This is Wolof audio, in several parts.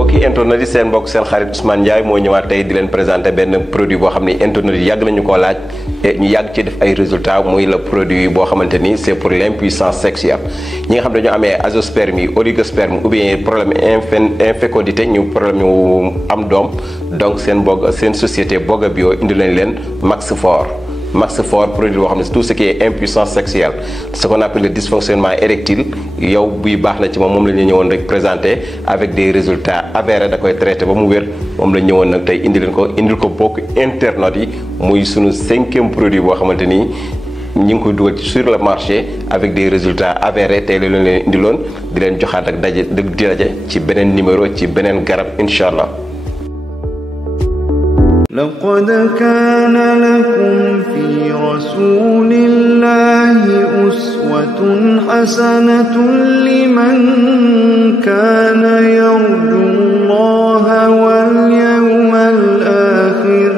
mbokki internet yi seen mbokk seen xarit Ousmane Ndiaye moo ñëwaat tey di leen présenter benn produit boo xam ni internet yi yàgg nañu koo laaj ñu yàgg ci def ay résultats muy le produit boo xamante ni c'est pour l'impuissance sexuelle ñi nga xam ne dañoo amee azoospermie oligospermie ou bien problème infécondité ñu problème ñu am doom donc seen société Boga Bio indi nañ leen Max Fort produit boo xam ne tout ce qui est impuissance sexuelle ce qu'on appelle le dysfonctionnement érectile yow buy baax na ci moom la ñu ñëwoon rek présenté avec des résultats avérés da koy traité ba mu wér moom la ñu ñëwoon nag tey indil ko bokk internet yi muy sunu 5e produit boo xamante ni ñu ngi koy dugal sur le marché avec des résultats avérés tey la leen indiloon di leen joxaat ak di daje ci beneen numéro ci beneen garab incha allah. لقد كان لكم في رسول الله أسوة حسنة لمن كان يرجو الله واليوم الآخر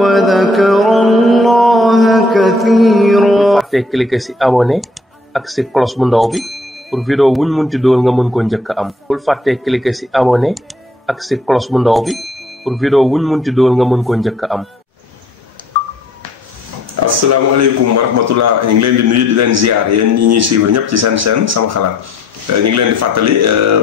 وذكر الله كثيرا. cliquer ci abonné ak ci cloche bu ndaw bi pour vidéo wuñ munti dool nga mën ko njëkk am. bul fàtte cliquer ci abonné ak ci cloche bu ndaw bi pour vidéo wuñ munti dool nga mën ko njëkk am. asalaamaaleykum wa rahmatullah ñu ngi leen di nuyu di leen ziar yéen ñi ñuy suivre ñëpp ci seen chaîne sama xalaat ñu ngi leen di fàttali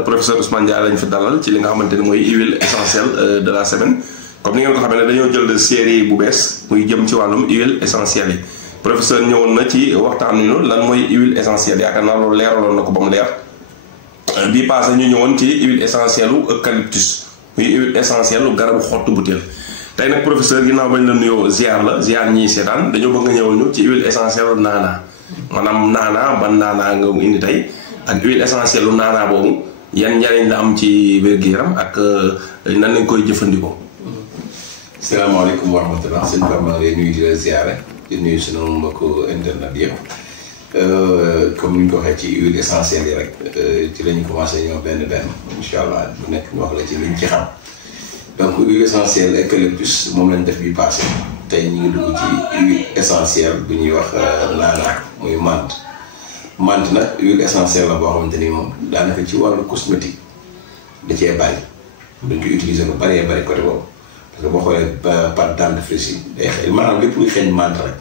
professeur Ousmane Ndiaye lañ fi dalal ci li nga xamante ni mooy huile essentielle de la semaine comme ni ngeen ko xamee ne dañoo jël de série bu bees muy jëm ci wàllum huile essentielle yi. professeur ñëwoon na ci waxtaan ñu lan mooy huile essentielle yaakaar naa loolu leeraloon na ko ba mu leer bii passé ñu ñëwoon ci huile essentielle u eucalyptus muy huile essentielle u garabu xottu butéel tey nag professeur ginnaaw bañ la nuyoo ziar ñii seetaan dañoo bëgg nga ñëwal ñu ci huile essentielle u naanaa maanaam naanaa ban naanaa nga indi tey ak huile essentielle u naanaa boobu yan njariñ la am ci wér-gu-yaram ak nan lañ koy jëfandikoo. salaamaaleykum wa rahmatullah sëñ Pape maa ngi lay nuyu di la ziare di nuyu sunu mbokku internet yëpp comme ni ñu ko waxee ci huile essentielle yi rek ci la ñu commencé ñëw benn incha allah bu nekk ñu wax la ci liñ ci xam donc huile essentielle eucalyptus moom lañ def bi passé tey ñu ngi dugg ci huile essentielle bu ñuy wax naana muy menthe nag huile essentielle la boo xamante ni moom daanaka ci wàllu cosmétique da cee bàyyi dañ koy utiliser lu bëree bëri côté boobu. parce que boo xoolee pâte dentifrice yi day xëy maanaam lépp luy xeeñ menthe rek.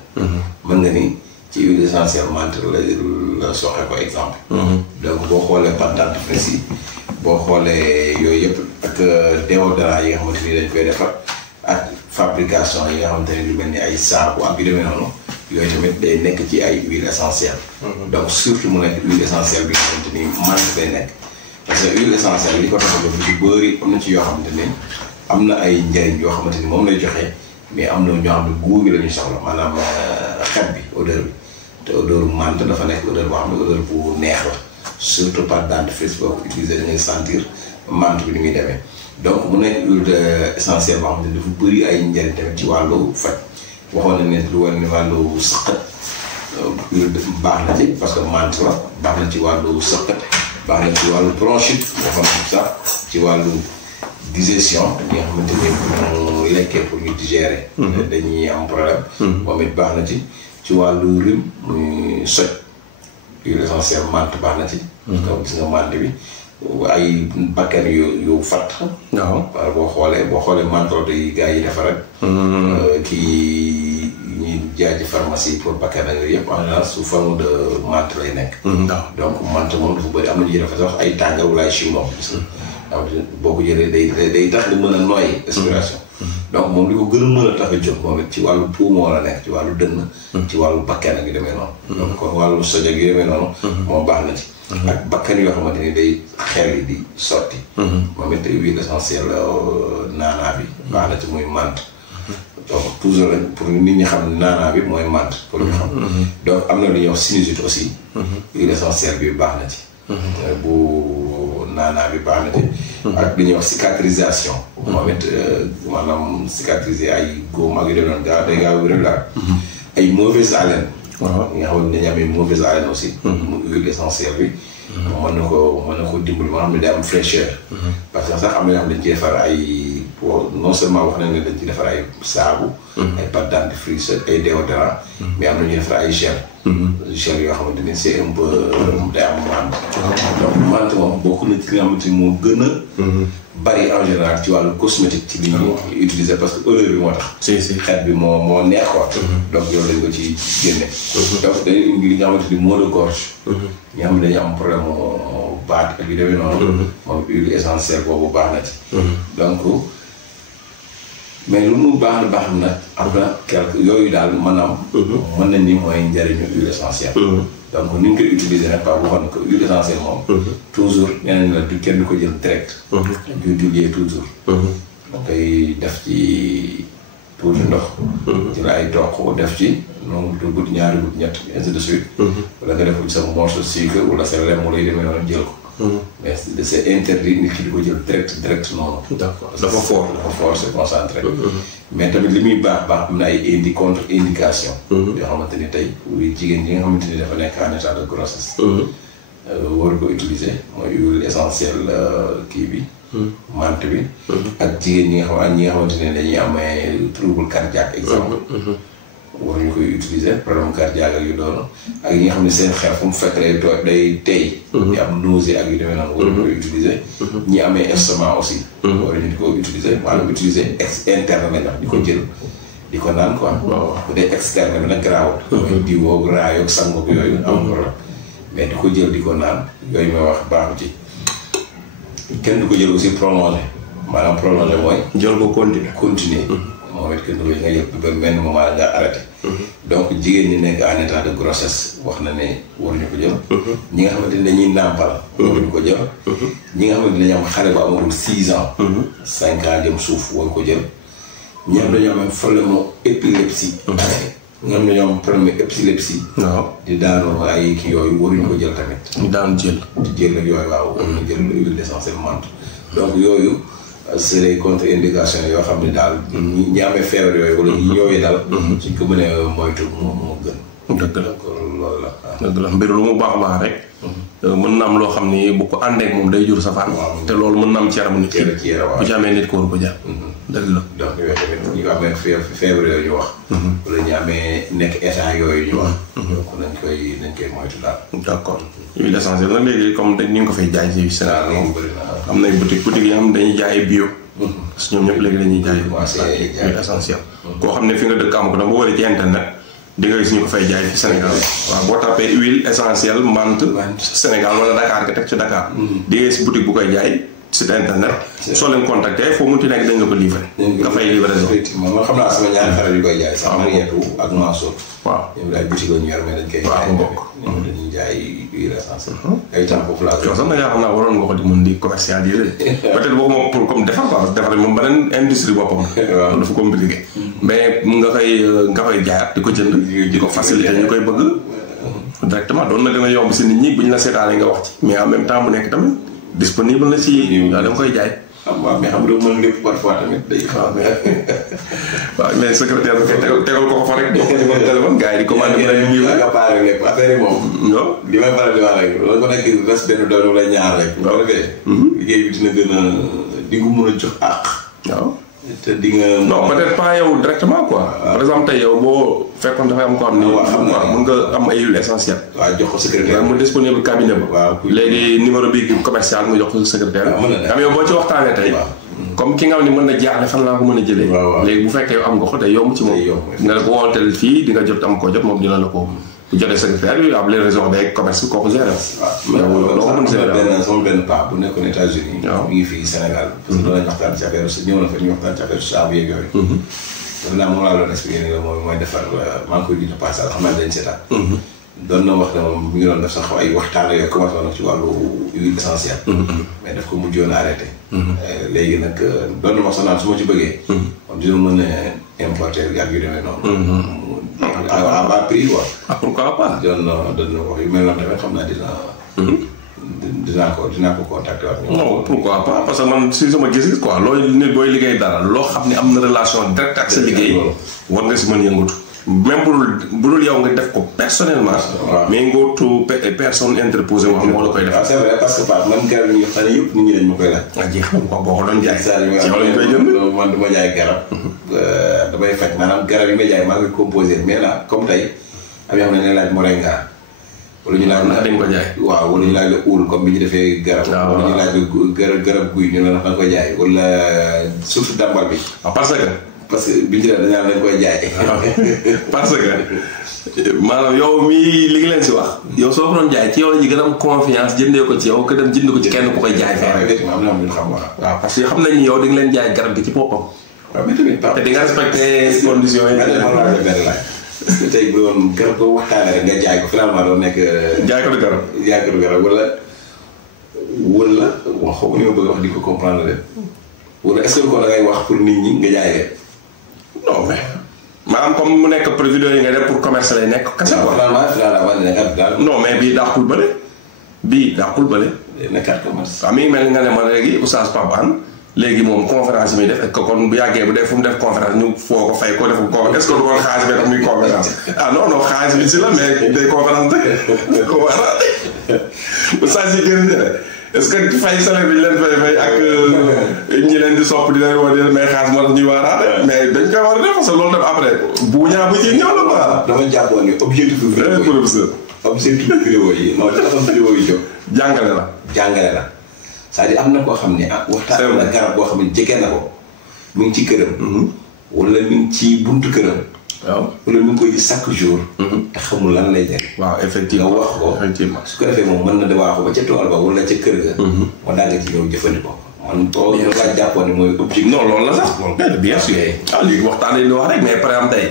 mën nga ni ci huile essentielle menthe la soxe ko exemple. donc boo xoolee pâte dentifrice yi boo xoolee yooyu yëpp ak déodorant yi nga xamante ni dañ koy defar ak fabrication yi nga xamante ni lu mel ni ay saabu ak yu demee noonu yooyu tamit day nekk ci ay huile essentielle. donc surtout mu nekk huile essentielle bi nga xamante ni menthe day nekk parce que huile essentielle li ko tax a def lu bëri am na ci yoo xamante ni. am na ay njëriñ yoo xamante ni moom lay joxe mais am na ñoo xam ne goût bi la ñuy soxla maanaam xet bi odeur bi te odeur menthe dafa nekk odeur boo xam ne odeur bu neex la surtout pâte dentifrice boo ko utilisé da ngay sentir menthe bi ni muy demee donc mu nekk huile essentielle boo xam ne dafa bëri ay njëriñ tamit ci wàllu faj waxoon nañ ne lu war ni wàllu sëqat huile baax na ci parce que menthe la baax na ci wàllu sëqat baax na ci wàllu bronchite waxoon nañ sax ci wàllu digestion ñi nga xamante ni bu lekkee pour ñu digérer. dañuy am problème. moom it baax na ci wàllu rhume muy soj huile essentielle menthe baax na ci. donc gis nga menthe bi ay bakkan yu fatt. waaw boo xoolee menthe yi gars yi defar rek. kii ñuy jaay ci pharmacie pour bakkan ak yooyu yëpp en général sous forme de menthe lay nekk. donc menthe moom dafa bëri am na ñuy defar sax ay tàngal wala ay chewing-gum. waaw boo ko jëlee day tax nga mën a noyyi respiration donc moom li ko gën a mën a tax a jóg moom it ci wàllu poumon la nekk ci wàllu dënn ci wàllu bakkan ak yu demee noonu donc kon wàllu soj ak yu demee noonu moom baax na ci ak bakkan yoo xamante ni day xel yi di sotti moom it huile essentielle naanaa bi baax na ci muy menthe donc toujours rek pour nit ñi xam ne naanaa bi mooy menthe pour ñu xam donc am na lu ñuy wax sinusite aussi huile essentielle bi baax na ci bu naanaa bi baax na ci ak li ñuy wax cicatrisation moom it maanaam cicatriser ay góom ak yu demee noonu day gaaw wér la ay mauvaise haleine ñi nga xam ne dañu amee mauvaise haleine aussi mu huile essentielle bi mën na ko dimbali moo xam ne day am fraîcheur parce que sax am na yoo xam ne dañ ci defar ay non seulement wax nañ ne dañ ci defar ay saabu. ay pâte dentifrice ay déodorant. mais am na ñuy defar ay gel. gel yoo xamante ni c'est un peu day am menthe. donc menthe moom bokk na ci li nga xamante ni moo gën a. bari en général ci wàllu cosmétique ci li ñuy utiliser parce que odeur bi moo tax. xet bi moo neex quoi. donc yow dañ ko ci génne. donc dañuy indi li nga xamante ni maux de gorge. ñi nga xam ne dañu am problème baat ak yu demee noonu. moom huile essentielle boobu baax na ci. donc mais lu mu baax nag am na quelque yooyu daal maanaam. mën nañ ni mooy njëriñu huile essentielle. donc ni ñu koy utiliser nag Pape waxoon na ko huile essentielle moom. toujours nee nañ la du kenn du ko jël direct. dañ koy diwlee toujours. da koy def ci tuuti ndox. jël ay toq def ci noonu guddi ñaari guddi ñett ainsi de suite. wala nga def ko ci sa morceau sucre wala sa lem wala yu demee noonu jël ko. mais c'est interdit nit ki di ko jël direct noonu. d'accord dafa fort c'est concentré. mais tamit li muy baax am na ay contre indication. yoo xamante ni tey jigéen ñi nga xamante ni dafa nekk en état de grossesse. war ko utiliser mooy huile essentielle kii bi. menthe bi. ak jigéen ñi nga xamante ne dañuy amee trouble cardiaque exemple. war ñu koy utiliser problème cardiaque ak yu doon ak yi nga xam ne seen xel fu mu fekk day tey. di am nausée ak yu demee noonu. war ñu koy utiliser. ñi amee estomac aussi. war ñu di ko utiliser maanaam utiliser interne lañ wax di ko jël di ko naan quoi. bu dee externe bi nag garaawul. mooy diwoo raayoo sangoog yooyu amul problème mais di ko jël di ko naan yooyu may wax baaxu ci kenn du ko jël aussi prolongé maanaam prolongé mooy. jël ko continuer. moom it kenn du nga jël ba benn moment nga arrêté. donc jigéen ñi nekk en état de grossesse wax na ne waruñu ko jël. ñi nga xamante ni dañuy nàmpal. waruñu ko jël. ñi nga xamante ni dañu am xale bu amagul 6 ans. 5 ans jëm suuf waru ko jël. ñi am dañoo am problème mu épilepsie. ñi am dañoo am problème mu épilepsie. waaw di daanoo ay kii yooyu waruñu ko jël tamit. ñu daan jël. di jël ak yooyu waaw. waruñu jël huile essentielle menthe. donc yooyu. c'est des contre-indications yoo xam ne daal ñi amee feebar yooyu wala ñi ñëwee daal. suñ ko mënee moytu moo gën. dëgg la loolu la. dëgg la mbir lu mu baax rek. mën na am loo xam ni bu ko àndeek moom day jur safaan. te loolu mën na am ci yaramu nit ki. bu ci amee nit ko war ko jàpp. dëgg la. donc yooyu tamit ñi ko amee feebar yooyu ñu wax. wala ñu amee nekk état yooyu ñu wax. donc nañ koy moytu daal. d'accord huile essentielle nag léegi comme dañ ñu ngi ko fay jaay ci Sénégal moom am na ay boutique yi nga xam dañuy jaay bio. parce que ñoom ñëpp léegi dañuy jaay huile essentielle. koo xam ne fi nga dëkk am ko nag boo waree ci internet di nga gis ñu ko fay jaay fi Sénégal. waaw boo tapee huile essentielle menthe Sénégal wala Dakar nga teg ci Dakar. di nga gis boutique bu koy jaay site internet. soo leen contacter foo munti nekk dañ la ko livré. nga fay livraison. effectivement man xam naa sama ñaari xarit yu koy jaay. sax Mariétou ak Mansour. waaw ñoom daal boutique la ñu yor mais dañ koy jaay. ñoom dañuy jaay huile essentielle. ay temps foofu laa. yow sax nag yaa xam naa waroon nga ko di mën di commercialiser. peut-être boo ko pour comme defar quoi defar moom beneen industrie boppam. waaw dafa compliqué. mais nga koy jaayaat di ko jënd. di ko faciliter ñu koy bëgg. directement doon na gën a yomb si nit ñi buñ la seetaanee nga wax ci. mais en même temps mu nekk tamit disponible na ci. waaw dama koy jaay. waaw mais xam nga mën lépp parfois tamit day. waaw mais secrétaire bi tegal ko fa rek. boo ko jëmale téléphone gars yi di commandé mën nañu lii nga paare lépp affaire yi moom. non li may faral di wax rek loolu ko nekk res benn doon wala ñaar rek. boo defee. liggéey bi dina gën a di nga mën a jox àq. waaw. te di nga. non peut-être pas yow directement quoi. par exemple tey yow boo fekkoon dafay am ko am ni. waaw xam nga mën nga am ay huile essentielle. waaw jox ko secrétaire. mu disponible cabinet ba. waaw léegi numéro bi commercial nga jox ko secrétaire. waaw mën na am yow boo ci waxtaanee tey. comme ki nga xam ne mën na jaaxle fan laa ko mën a jëlee. léegi bu fekkee am nga ko day yomb ci moom. nga ko wooteel fii di nga jot am ko jot moom dina la ko. bu jotee secrétaire bi am les raisons des commerce kooku géré. waaw loo ko mën sama benn paa bu nekkoon États-Unis. waaw mi ngi fii Sénégal. parce que doon nañu waxtaan ci affaire ñëw na fa ñu waxtaan ci affaire saabu yeeg yooyu. def naa moom laa doon expliqué ni la mooy defar maa ngi koy di passage xam naa dañ seetaan. doon na wax ne moom mi ngi doon def sax ay waxtaan yooyu commencé woon ci wàllu huile essentielle. mais daf ko mujjoon arrêté. léegi nag doon na ma sax naan su ma ci bëggee. moom dina mën a importer ak yu demee noonu. à bas prix quoi. ah pourquoi pas. doon na wax yu mel noonu tamit xam naa dinaa ko contacter waat. non pourquoi pas parce que man si sama gis-gis quoi looy nit booy liggéey dara loo xam ne am na relation directe ak sa liggéey. war nga si mën yëngatu. même bu dul yow nga def ko personnellement. mais nga wutu personne interposée wax moo la koy def. waaw c'est vrai parce que man garab yi nga xam ne yëpp nit ñi dañ ma koy laaj. ah jeex na quoi boo ko doon jaay. ci yow lañ koy jënd. man du ma jaay garab. damay faj maanaam garab yi may jaay maa ngi composé mais là comme tey am yoo xam ne laaj moringa. wala ñu laaj dañ ko jaay. waaw wala ñu laaj la uul comme bi ñu defee garab. wala ñu laaj la garab guy ñu ne la nga koy jaay wala surtout dàmbal bi. parce que bi ñu dañ naan lañ koy jaay. parce que maanaam yow mii li ngi leen si wax. yow soo ko doon jaay ci yow la ñu gën a am confiance jëndee ko ci yow que dem jënd ko ci kenn ku koy jaay. waaw am na lu xam waaw parce que xam nañ ni yow di nga leen jaay garab gi ci boppam. waaw mais tamit te di nga respecté conditions yi. est-ce que tey bu doon garab ko waxtaanee rek nga jaay ko finalement doon nekk. jaay ko du garab. jaay ko du garab wala wax xaw ma li ma bëgg a wax di ko comprendre leen. wala est-ce que kon da ngay wax pour nit ñi nga jaay leen. non mais maanaam comme mu nekk vidéo yi nga def pour commerce lay nekk. kese quoi finalement non mais bii dàqul bële. bii dàqul bële. nekkaat commerce. waaw mi ngi mel ni nga ne ma léegi Oustaz Pape Hann léegi moom conférence yi muy def ko kon bu yàggee bu dee fu mu def conférence ñu foo ko fay ko deful ko est-ce que du ko xaalis bi tax muy conférence ah non non xaalis bi si la mais day conférence rek ko war Oustaz yi gën est-ce que fay salaire bi ñu leen fay ak ñi leen di sopp di leen woo di leen may xaalis moo tax ñuy waaraate mais dañ koy war a def parce que loolu tam après bu ñaa bu ci ñëw la quoi. dama jàppoon ni objectif vidéo yi non li taxoon vidéo yi jóg. jàngale la c'est-à-dire am na koo xam ne waxtaan na garab boo xam ne jege na ko mu ngi ci këram. wala mi ngi ci buntu këram. waaw wala mi ngi koy gis chaque jour. te xamul lan lay jël. waaw effectivement nga wax ko effectivement su ko defee moom mën na di waaxu ba ca tool ba wala ca kër ga. moo daal nga ci ñëw jëfandikoo. man boo laa jàppoon ne mooy objectif. non loolu la sax bien sûr. léegi waxtaan li wax rek mais par exemple tey.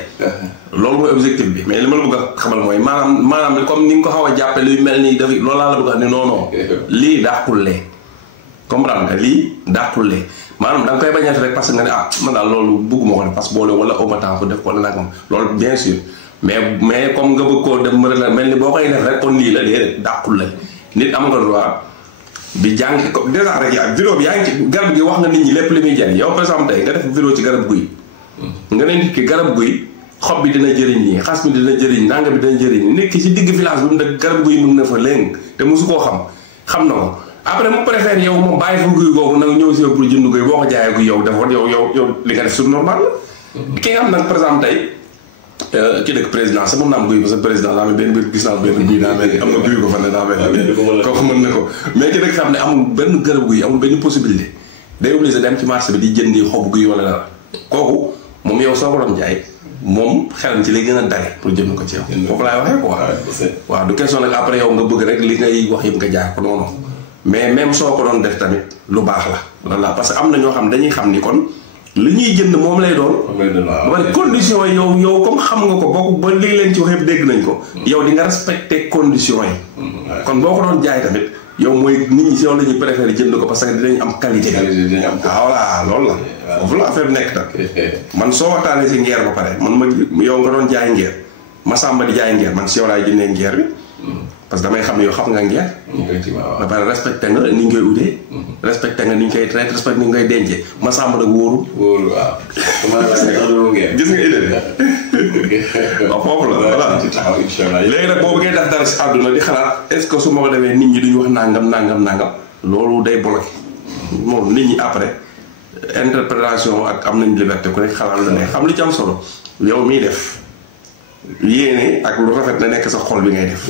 loolu mooy objectif bi mais li ma la bëgg a xamal mooy maanaam comme ni nga ko xaw a jàppe luy mel nii dafa loolu laa la bëgg a wax ni non non lii dàqul lee comprendre nga lii dàqul lee maanaam da nga koy bañati rek parce que nga ne man daal loolu bëgguma ko def parce que boole wala au temps ko def ko wala nag moom loolu bien sûr mais comme nga bëgg koo def mel ni boo koy def rek kon lii la déedéet dàqul la nit am nga droit bi jàng ko déjà rek yaa vidéo bi yaa ngi ci garab gi wax nga nit ñi lépp li muy jëriñ yow par exemple tey nga def vidéo ci garab guy nga ne nit ki garab guy xob bi dina jëriñ nii xas bi dina jëriñ nanga bi dina jëriñ nit ki ci digg village bi mu dëkk garab guy mën na fa léegi te mosu koo xam na ko après mu préfère yow moom bàyyi fa guy googu nag ñëw si yow pour jënd guy boo ko jaayee guy yow dafa yow li nga def sur normal la ki nga xam nag par exemple tey ki dëkk président sa mën na am guy parce que président daa mel benn biir gis naa benn guy daa mel am na guy ko fa ne daa mel kooku mën na ko mais ki dëkk xam ne amul benn garab guy amul benn possibilité day obligé dem ci marché bi di jëndi xobu guy wala dara kooku moom yow soo ko doon jaay moom xelam ci lay gën a dale pour jënd ko ci yow foofu laay waxee quoi waaw du question nag après yow nga bëgg rek li ngay wax yëpp nga jaay ko noonu mais même soo ko doon def tamit lu baax la voilà parce que am na ñoo xam dañuy xam ni kon li ñuy jënd moom lay doon wala condition yi yow comme xam nga ko boo ba lii leen ci wax yëpp dégg nañ ko yow di nga respecté condition yi kon boo ko doon jaay tamit yow mooy nit ñi si yow la ñuy préféré jënd ko parce que dinañ am qualité voilà loolu la foofu la affaire nekk nag man soo waxtaanee si ngeer ba pare man ma yow nga doon jaay ngeer ma sàmba di jaay ngeer man si yow laay jëndee ngeer bi parce que damay xam ne yow xam nga ngeer ba pare respecté nga ni ñu koy udee respecté nga ni ñu koy traité respecté ni ñu koy dencee ma sàmba nag wóoru waaw gis nga idée waaw foofu la voilà léegi nag boo bëggee def dara si àdduna di xalaat est-ce que su ma ko defee nit ñi duñu wax nangam loolu day bloqué moom nit ñi après interprétation ak am nañ liberté ku nekk xalaat la ne xam li ci am solo yow miy def yéene ak lu rafet na nekk sa xol bi ngay def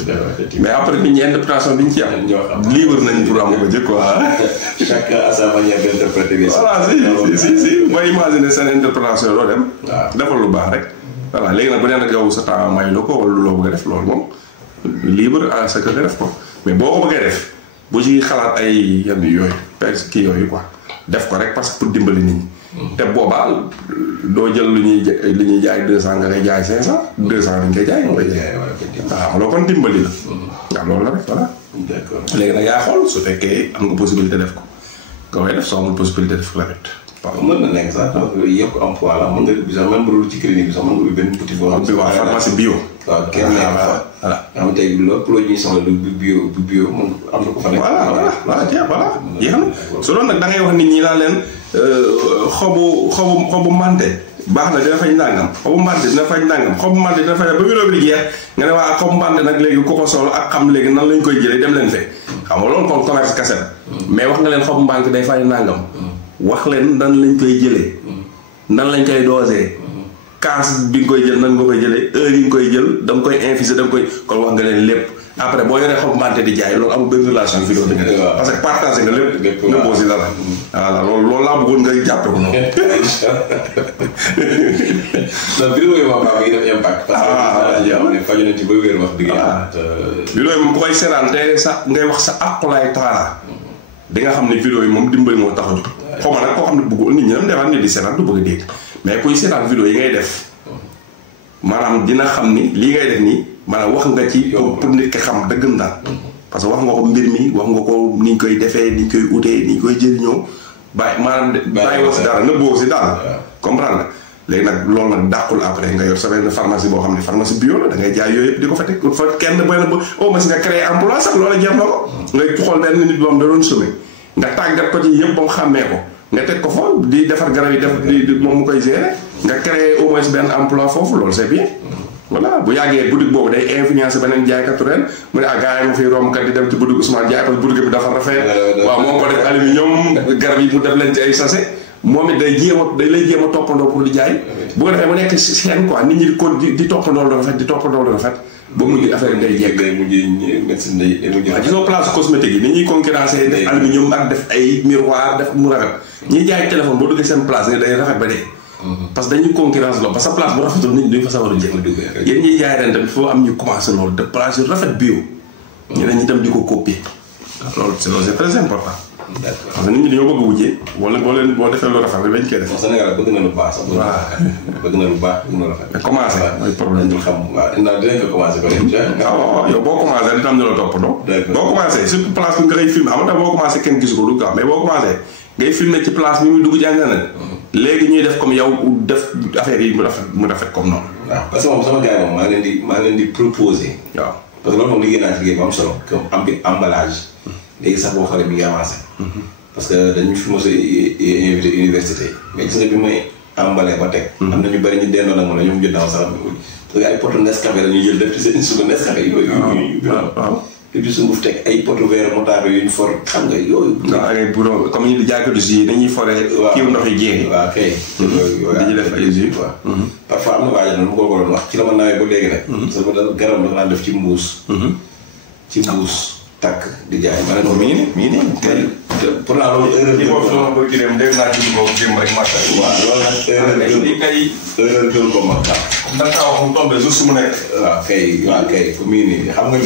mais après nit ñi interprétation bi ñu ci am libre nañ pour am ko jëkk quoi chacun a sa manière d'interpréter voilà si mooy imaginer seen interprétation doo dem defal lu baax rek voilà léegi nag bu dee nag yow sa temps may la ko wala lu loo bëgg a def loolu moom libre à ce que nga def ko mais boo ko bëggee def bu ci xalaat ay yenn yooyu kii yooyu quoi def ko rek parce que pour dimbali nit ñi te boobaa doo jël lu ñuy jaay 200 nga koy jaay 500 200 dañ koy jaay nga koy jaay waaw loolu kon dimbali la waaw loolu la rek voilà léegi nag yaa xool su fekkee am nga possibilité def ko nga koy def soo amul possibilité def ko la waaw mën na nekk sax yokk emploi la mën nga ubbi sax même bu dul ci clinique bi sax mën nga ubbi benn boutique boo xam ne waaw pharmacie bio waaw kenn nekk fa voilà nga xam tey lépp loo ñuy soxla du bio mën am na ko fa nekk voilà jeex na su doon nag da ngay wax nit ñi laa leen xobu mante baax na dina faj nangam xobu mante dina faj nangam xobu mante dina faj ba vidéo bi di jeex nga ne waa xobu mante nag léegi ku ko solo ak xam léegi nan lañ koy jëlee dem leen fee xam nga loolu kon commerce kese mais wax nga leen xobu mante day faj nangam wax leen nan lañ koy jëlee nan lañ koy dosé kaas bi nga koy jël nan nga koy jëlee heure yi nga koy jël da nga koy infuser da nga koy kon wax nga leen lépp après boo yoree xob mante di jaay loolu amul benn relation vidéo bi nga parce que partagé nga lépp nga boo si dara voilà loolu laa bëggoon nga jàppe ko noonu non vidéo yi moom baax def impact parce que faju nañ ci ba wér wax dëgg yàlla vidéo yi moom ku koy seetaan te sax ngay wax sa aqulaay taala di nga xam ne vidéo yi moom dimbali moo tax a jóg xaw ma nag koo xam ne bëggul nit ñi dem defal nit di seetaan du bëgg a dégg mais kuy seetaan vidéo yi ngay def maanaam dina xam ni lii ngay def nii maanaam wax nga ci pour nit ki xam dëggam daal parce que wax nga ko mbir mi wax nga ko ni ñu koy defee ni ñu koy utee ni ñu koy jëriñoo bàyyi maanaam bàyyi wax si dara nga boobu si daal comprendre nga léegi nag loolu nag dàqul après nga yor sa benn pharmacie boo xam ne pharmacie bio la da ngay jaay yooyu yëpp di ko fa teg fa kenn benn ba au moins nga créé emploi sax loola jeex na ko ngay xool benn nit boo xam da doon semé nga tàggat ko ci yëpp ba mu xàmmee ko nga teg ko fa di defar garab yi def di moom mu koy gérer nga créé au moins benn emploi foofu loolu c'est bien voilà bu yàggee boutique boobu day influencer beneen jaaykatu ren mu ne gars yi ma fiy romb kat di dem ci boutique Ousmane Ndiaye parce que boutique bi dafa rafet waaw moom ko def aluminium garab yi mu def leen ci ay sachet moom it day lay jéem a toppandoo pour di jaay bu ko defee mu nekk seen quoi nit ñi di toppandoo lu rafet di toppandoo lu rafet ba mujj affaire bi day jekk day mujj médecine day mujj waaw gisoo place cosmétique yi ni ñuy concurrencer def aluminium ak def ay miroir def mu rafet ñiy jaay téléphone boo duggee seen place nga day rafet ba dee parce que dañuy concurrence loolu parce que place bu rafetul nit ñi duñ fa sawar a jënd yéen ñiy jaay ren tamit foo am ñu commencé loolu te place yu rafet bio ñeneen ñi tam di ko copier loolu c'est très important parce que nit ñi dañoo bëgg wujjee wala boo defee lu rafet lañ koy def Sénégal bëgg na lu baax sax bëgg na lu baax bëgg na lu rafet mais commencé mooy problème ñu xam waaw dinañ ko commencé ko waaw yow boo commencé dina am ñu la toppandoo boo commencé surtout place bi nga koy filmé xam nga boo commencé kenn gisu ko du gaaw mais boo commencé ngay filmé ci place bi muy dugg ci internet léegi ñuy def comme yow def affaire yi mu rafet comme noonu waaw parce que moom sama gars yi moom maa leen di proposer waaw parce que loolu moom liggéey naa ci liggéey bu am solo comme am bi emballage léegi sax boo xoolee mi ngi avancé parce que dañu fi mos a invité université mais gis nga bi may emballé ba teg am na ñu bëri ñu dendoon ak moom la ñoom jot naa sax parce que ay poto Nescafé la ñuy jël def ci seen suba Nescafé yooyu et puis sunguf teg ay poto verre motard yu ñu for xam nga yooyu ay bureau comme ñu di jaaykatu jus dañuy foree kiiw ndox yi jeexi waaw kay dañuy def ay jus waaw parfois am na waajo noonu bu ko doon wax ci la ma nawee ba léegi nag sama dal garab la naan def ci mbuus takk di jaay ma ne ko mii nii pour naa loolu erreur bi boobu sama bëgg dem dégg naa ci boobu jëm rek marché waaw loolu nag erreur gën ko mag ndax taw mu tombé juste mu nekk waaw kay fu mii nii xam nga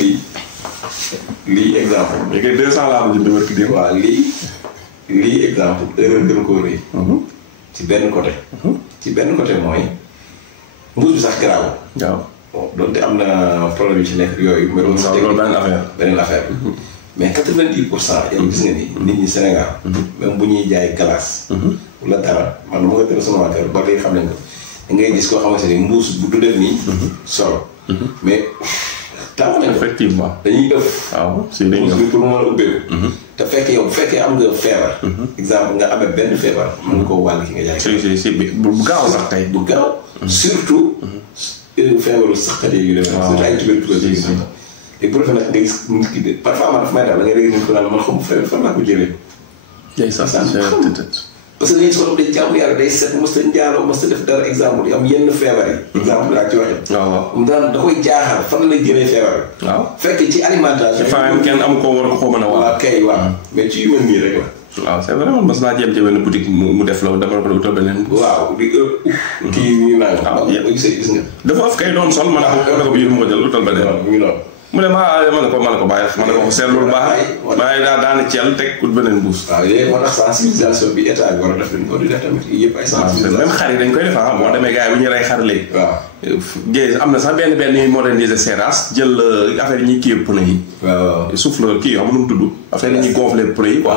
lii exemple léegi 200 laa ko jënd barki dem waaw lii exemple erreur gën koo rëy ci benn côté mooy mbuus bi sax garaaw waaw bon donte am na problème yu ci nekk yooyu mais loolu beneen affaire mais 90% yow gis nga ni nit ñi Sénégal même bu ñuy jaay glace wala dara man ma nga tëral sama waa kër ba léegi xam nañ ko da ngay gis koo xamante ni mbuus bu du def nii solo mais tàmm nañ effectivement dañuy ëff waaw si dañuy ëff pour mu mën a ubbeeku te fekk yow bu fekkee am nga feebar exemple nga amee benn feebar mën nga koo wàll ki nga jaay si bu gaaw sax tey bu gaaw surtout feebaru saxate yu demee surtout ay tuberculose et bu defee nag nga gis nit ki de parfois man dafa may daal da ngay dégg nit ko naan man xam feebar fan laa ko jëlee parce que dañuy soxla day jàmm yàlla day set mos a njaaloo mos a def dara exemple yi am yenn feebar yi exemple laa ci waxee mu daan da koy jaaxal fan la jëlee feebar bi waaw fekk ci alimentation femme kenn am ko war ko mën a waaw kay waaw mais ci yu mel nii rek la waaw c'est vrai man mas naa jéem ci benn boutique mu def la dama ko utal beneen waaw di kii ñu naan waaw gis nga dafa af kay doon sol man ko bi mu ko jël utal beneen mu ne ma ne ko bàyyi ma ne ko seetlu lu baax waaye daana ceel teg ut beneen buus waaw yéen moo tax sensibilisation bi état bi war a def dañ ko di def tamit yëpp ay sensibilisation même xar yi dañ koy def boo demee gars yi bu ñu rey xar léegi waaw géej am na sax benn moderniser serras jël affaire yi ñuy kii pneu yi waaw souffleur kii yoo xam nu mu tudd affaire yi ñuy gonfler pneu yi quoi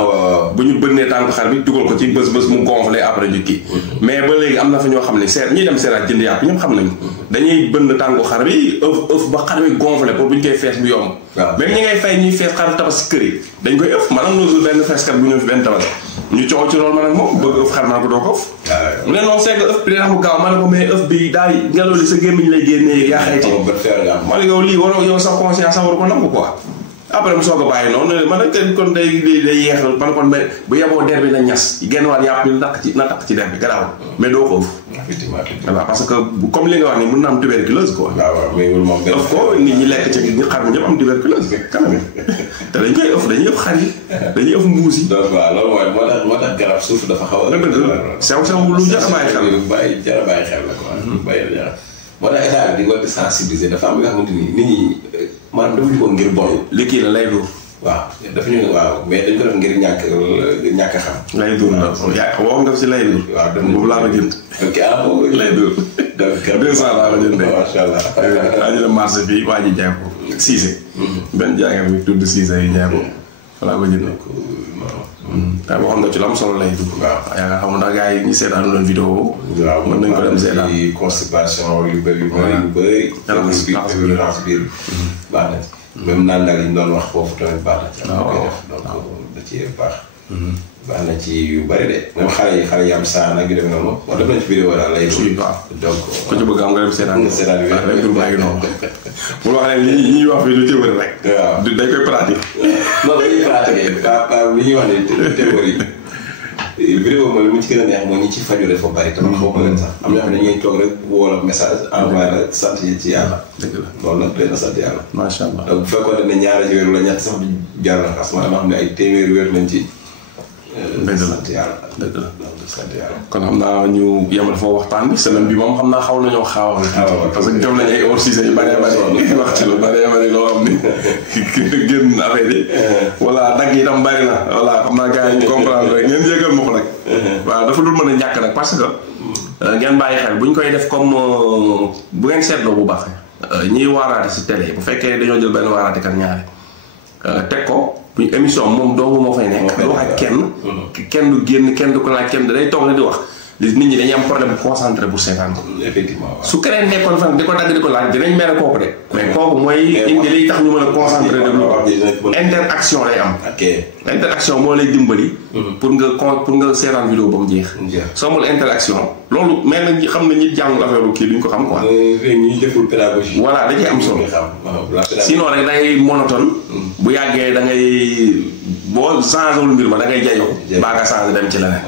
bu ñu bënnee tànk xar bi dugal ko ci bës mu gonfler après ñu kii mais ba léegi am na fa ñoo xam ne ñuy dem serras jënd yàpp ñëpp xam nañ dañuy bënn tànku xar bi ëf ba xar bi gonfler pour bu ñu koy fees bu yomb même ñi ngay fay ñuy fees xar tabaski kër yi dañ koy ëf maanaam loolu benn feeskat bu ñëw fi benn tabaski ñu coow ci loolu man ak moom bëgg ëf xar naa ko doo ko ëf mu ne noonu c'est que ëf bi dina mu gaaw ma ne ko mais ëf bi daal ngelaw li sa gémmiñ lay génnee yaa xayti ma ne yow lii waroo yow sa conscience sa war ko nangu quoi après mu soog a bàyyi noonu man nag kon day yeexal man kon bu yeboo der bi na ñas genn wàll yàpp bi na takk ci der bi garaaw mais doo ko ëff. effectivement voilà parce que comme li nga wax ni mën na am tuberculose quoi. waaw mais loolu moom benn ko nit ñi lekk ci ñi xar ñëpp am tuberculose quand même te dañ koy ëff dañuy ëff xar yi dañuy ëff mbuus yi. donc waaw loolu mooy moo tax garab suuf dafa xaw a. sew lu jar a bàyyi xel jar a bàyyi xel la quoi. bàyyi la moo tax état bi di war di sensibiliser dafa am nga xamante ni nit ñi maanaam dafa ñu ko ngir bon. li kii la lay duur. waaw dafa ñu waaw mais dañ ko def ngir ñàkk xam. lay duur la wax nga si lay duur. waaw boobu laa la jënd. ok boobu lay duur. donc 200 laa la jëndee. macha allah. daa ñu dem marché fii waa ji jaay ko. Cissé. benn jaay bi tudd Cissé yi jaay ko. voilà ko jënd. te waxoon nga ci lu am solo lay dugg. waaw yaa nga xam ndax gars yi ñu seetaan loon vidéo. waaw mën nañ ko dem seetaan ci constipation yu bëri. yu bëri. raxas biir baax na ci. même naan daal yi ñu doon wax foofu tamit baax na ci. waaw donc da ciy baax. baax na ci yu bëri de. même xale yi am saa nag yu demee noonu. wax dëgg nañ ci vidéo daal lay. waaw donc ku ci bëgg am nga dem seetaan. nga seetaan bi lay dugg maa ngi noonu. pour wax ne li ñuy wax fii du théorie rek. waaw dañ koy pratique. non dañuy pratiquer pas li ñuy wax ne théorie. vidéo moom li mu ci gën a neex mooy ñi ci faju dafa bari tamit xaw ma leen sax am na xam ne dañuy toog rek woo la message envoyé la sant yi ci yàlla. dëgg la loolu nag leen sant yàlla. macha allah donc bu fekkoon ne ñaari ci wér la ñett sax jar na parce que man dama xam ne ay téeméeri wér nañ ci. dëgg la sant yàlla. dëgg la donc sant yàlla. kon xam naa ñu yemal foofu waxtaan bi semaine bi moom xam naa xaw nañoo xaaw parce que dem nañu ay hors sujet yu bëree bëri wax ci lu bëree bëri loo xam ni génn affaire yi voilà dagg yi tam bëri na voilà xam naa gars yi ñu comprendre rek ngeen jégal ma ko nag waaw dafa dul mën a ñàkk nag parce que ngeen bàyyi xel bu ñu koy def comme bu ngeen seetloo bu baax ñiy waaraate si télé bu fekkee dañoo jël benn waaraate kan ñaare teg ko bu émission moom doomu moo fay nekk du wax ak kenn du génn kenn du ko laaj kenn day toog ne di wax nit ñi dañuy am problème concentré pour seetaan ko. effectivement su keneen nekkoon fan di ko dagg di ko laaj dinañ mere kooku de. mais kooku mooy indi liy tax ñu mën a concentré de lu interaction lay am. ok interaction moo lay dimbali. pour nga seetaan vidéo ba mu jeex. soo amul interaction loolu mais nag ñi xam ne ñi jàngul affaire kii duñ ko xam quoi. ñi deful pédagogie. voilà da ciy am solo. sinon rek day monotone. bu yàggee da ngay boo changé wul mbir ma da ngay jayoo. baa nga changé dem ci leneen.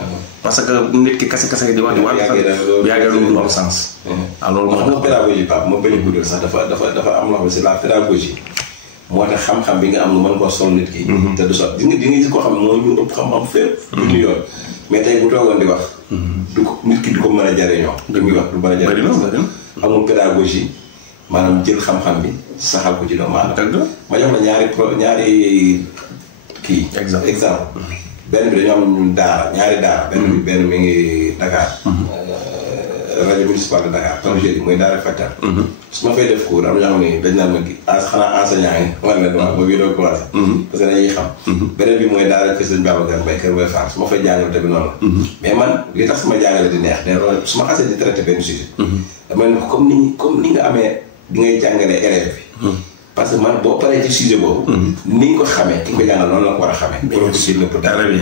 parce que nit ki kase di wax di wax bu yàggee loolu du am sens. waaw loolu moo tax pédagogie Pape moo bañ a guddal sax dafa am loo xam ne c'est la pédagogie moo tax xam-xam bi nga am nga mën koo sol nit ki. te du sot di nga gis koo xam ne moo ñu ëpp xam-xam fépp. du yoon mais tey bu toogoon di wax. du ko nit ki du ko mën a jariñoo. du muy wax du mën a jariñoo amul pédagogie maanaam jël xam-xam bi saxal ko ci doomu aadama. ma jox la ñaari kii. exemple. benn bi dañoo am daara ñaari daara. benn mi ngi Dakar. rajo municipal de Dakar. projet bi mooy daara Fektar. su ma fay def cours am na ñoo xam ne dañ naan ma kii xanaa enseignant yi war na dama ba bii doo commencé. parce que dañuy xam. beneen bi mooy daara kër sëñ Babacar Mbaye kër Mbaye Fall su ma fay jàngale tamit noonu la. mais man li tax sama jàngale di neex ne loolu su ma xasee di traité benn sujet. dama ne comme ni nga amee di ngay jàngalee élève bi. parce que man boo paree ci sujet boobu. ni nga ko xamee ki nga ko jàngal noonu la ko war a xamee. waroo ko ci nëpp dara bi.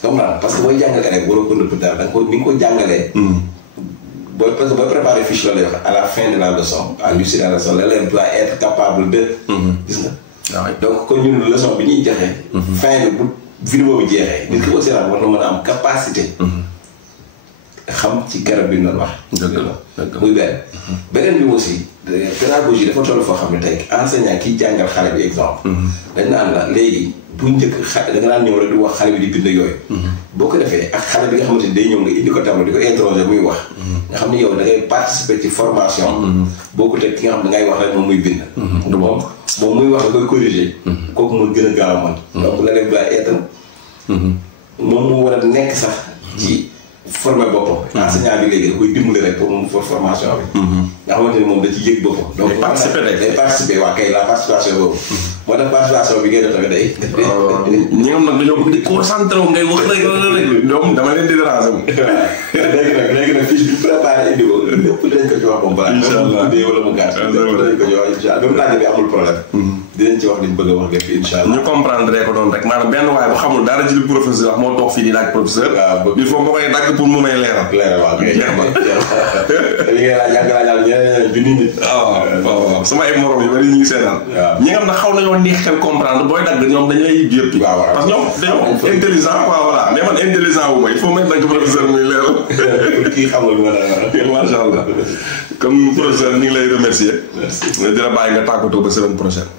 comprendre parce que booy jàngal rek waroo ko nëpp dara da nga ko ni nga ko jàngalee. parce que booy préparer fiche la lay wax à la fin de la leçon à l'issue de la leçon l'élève doit être capable de. gis nga. donc kon ñun leçon bi ñuy joxe. fin bi bu vidéo bi jeexee. nit ki aussi war na mën a am capacité. xam ci garab bi ñu doon wax. dëgg la muy benn. beneen bi aussi pédagogie dafa toll foo xam ne tey enseignant kiy jàngal xale bi exemple. dañ naan la léegi bu njëkk da nga naan ñëw rek di wax xale bi di bind yooyu. boo ko defee ak xale bi nga xamante ni day ñëw nga indi ko tableau di ko interroger muy wax. nga xam ne yow da ngay participer ci formation. boo ko teg ki nga xam ne da ngay wax rek moom muy bind. du moom muy wax da koy corriger. kooku moo gën a gaaw a mën. donc l'élève doit être. moom mu war a nekk sax ci. formé boppam. enseignant bi léegi da koy dimbali rek pour mu formation bi. nga xamante ni moom da ci yëg boppam. donc day participer waa kay la participation boobu. moo tax participation bi ngay def tamit day. ñi nga xam nag dañoo bëgg di concentré wu ngay wax rek ñoom dama leen di déranger wu. léegi nag fiche bi préparé indi ko lépp dinañ ko ci wax moom balaa. incha allah mu wala mu gàtt. dinañ ko ci wax incha allah même laaj bi amul problème. dinañ ci wax liñ bëgg a wax lépp incha allah. ñu comprendre ko doon rek maanaam benn waaye bu xamul dara ci li professeur wax moo toog fii di laaj professeur. il faut ma koy dagg pour mu may leeral. waaw kay jeex na li ngay laaj yàgg naa junni nit. waaw sama ay morom yu bari ñu ngi seetaan. ñi nga xam ne xaw nañoo neex xel comprendre booy dagg ñoom dañuy jéppi. parce que ñoom dañoo intelligent quoi voilà mais man intelligent wu ma il faut mettre nag professeur muy leeral. kii xam nga lu ma dara. macha allah comme professeur ñu ngi lay remercier. merci di la bàyyi nga tàggatoo ba semaine prochaine.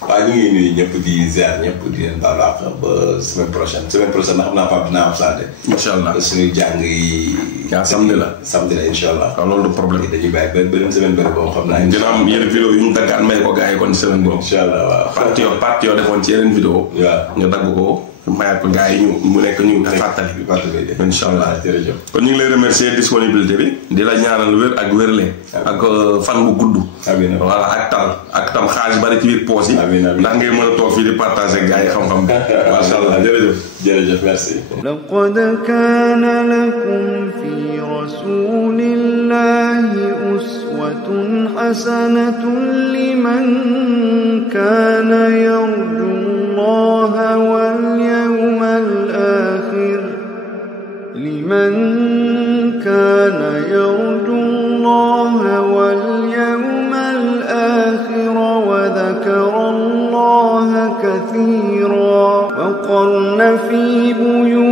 waaw ñu ngi nuyu ñëpp di ziar ñëpp di leen baal àq ba semaine prochaine nag xam naa Pape dinaa absenté. incha allah suñuy jàng yi. samedi la incha allah. waaw loolu du problème. dañuy bàyyi ba beneen semaine bëri boobu xam naa. dina am yeneen vidéo yu ñu daggaan may ko gars yi kon semaine boobu. incha allah waaw partie yoo defoon ci yeneen vidéo. waaw ñu dagg ko mayaat ko gars yi mu nekk ñu fàttali. incha allah jërëjëf. kon ñu ngi lay remercier disponibilité bi. di la ñaanal wér ak wérle. ak fan bu gudd. amiin voilà ak tam xaalis bari ci biir poos yi. ndax ngay mën a toog fii di partager gars yi xam-xam. macha allah jërëjëf merci. لقد كان لكم في رسول الله أسوة حسنة لمن كان يرجو الله واليوم الآخر وذكر الله كثيرا وقرن في بيوتكم